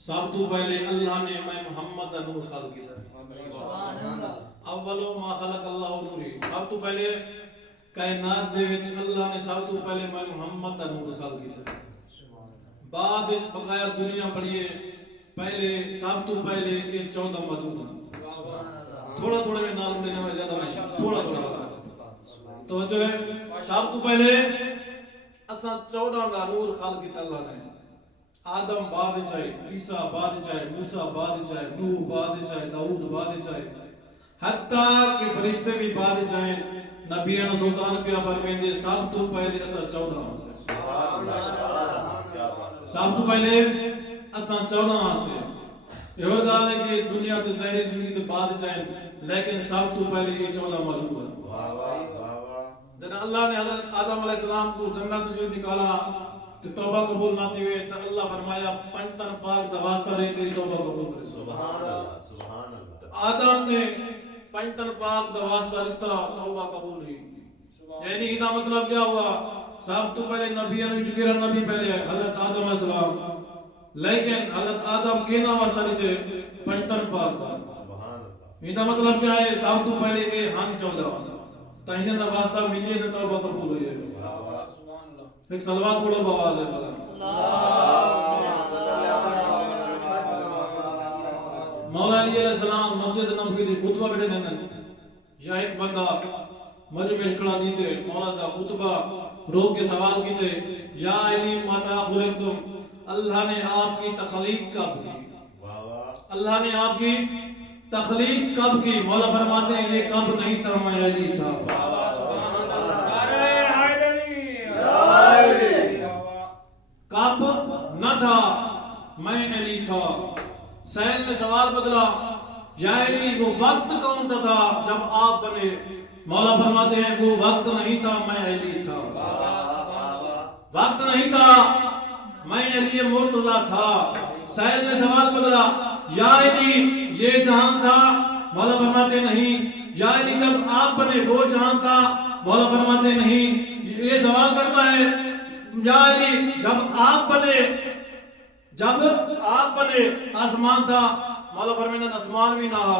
سب تو پہلے اللہ نے میں محمد دا نور خلق کیتا اولو ما خلق اللہ نوری. سب تو پہلے کائنات دے وچ اللہ نے سب تو پہلے میں محمد دا نور خلق کیتا. بعد وچ بقایا دنیا پڑھیے پہلے سب تو پہلے یہ 14 موجود ہیں. تھوڑا تھوڑا میں نال اڑے نہ زیادہ نہیں, تھوڑا تھوڑا توجہ ہے. سب تو پہلے اساں 14 دا نور خلق کیتا اللہ نے. آدم بعد چاہے, عیسیٰ بعد چاہے, موسیٰ بعد چاہے, نوح بعد چاہے, داؤد بعد چاہے, حتیٰ کہ فرشتے بھی بعد چاہے. نبیان سلطان پیا فرمیندے سب تو پہلے اساں 14 سب تو پہلے اساں 14 سے. یہ گل ہے کہ دنیا تے ظاہری زندگی تو بعد چاہے لیکن سب تو پہلے یہ 14 موجود ہے. جب اللہ نے حضرت آدم علیہ السلام کو جنت سے نکالا تو توبہ قبول نہ تھی ہوئے تو اللہ فرمایا پنجتن پاک دا واسطہ رہے تیری توبہ قبول کرے. سبحان اللہ سبحان اللہ. آدم نے پنجتن پاک دا واسطہ رہتا توبہ قبول ہوئی. یعنی اس کا مطلب کیا ہوا؟ سب تو پہلے نبیان وچ کیڑا نبی پہلے ہے حضرت آدم علیہ السلام, لیکن حضرت آدم کینا واسطہ رہتے پنجتن پاک کا. سبحان اللہ. اس کا مطلب کیا ہے؟ سب تو پہلے اے ہن 14 تہنے دا واسطہ ملیے تے توبہ قبول ہوئی ہے. ایک صلوات پڑھو بآواز ہے. مولا علی علیہ السلام مسجد نبوی دی خطبہ بیٹھے نے یا ایک بندہ مجمع کھڑا دیتے مولا دا خطبہ روک کے سوال کیتے یا علی متا خلقتم, اللہ نے آپ کی تخلیق کب کی؟ اللہ نے آپ کی تخلیق کب کی؟ مولا فرماتے ہیں یہ کب نہیں تھا میں علی تھا. کب نہ تھا میں علی تھا. سہیل نے سوال بدلا یا علی وہ وقت کون سا تھا جب آپ بنے؟ مولا فرماتے ہیں وہ وقت نہیں تھا میں علی تھا. وقت نہیں تھا میں علی مرتضیٰ تھا. سہیل نے سوال بدلا یا علی یہ جہان تھا؟ مولا فرماتے نہیں. یا علی جب آپ بنے وہ جہان تھا؟ مولا فرماتے نہیں. یہ سوال کرتا ہے یا علی جب آپ بنے آسمان تھا؟ مولا فرماتے ہیں آسمان بھی نہ ہا.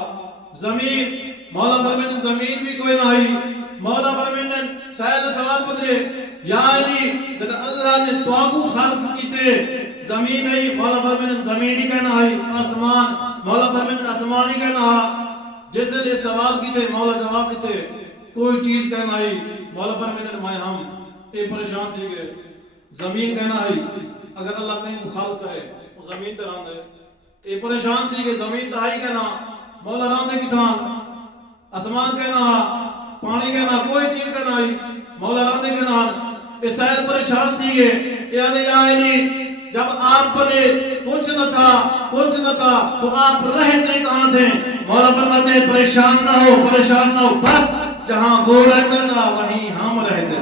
زمین مولا فرماتے ہیں زمین بھی کوئی نہ ہی. مولا فرماتے ہیں سائل نے سوال پوچھے یا علی جب اللہ نے تو خلق کیتے زمین نہیں؟ مولا فرماتے ہیں زمین ہی کہنا ہے. آسمان مولا فرماتے ہیں آسمان ہی کہنا ہے. جس نے سوال کیتے مولا جواب دیتے کوئی چیز کہنا ہے. مولا فرماتے ہیں میں ہم یہ پریشان تھی گئے زمین کہنا ہے. اگر اللہ کہیں خلق کرے وہ زمین تے راندے یہ پریشان تھی کہ زمین تے آئی کہنا مولا راندے کی تھان. آسمان کہنا پانی کہنا کوئی چیز کہنا ہے مولا راندے کہنا. یہ سائل پریشان تھی کہ یاد یا علی جب آپ بنے کچھ نہ تھا تو آپ رہتے کہاں تھے؟ مولا فرماتے ہیں پریشان نہ ہو بس جہاں وہ رہتا تھا وہیں ہم رہتے.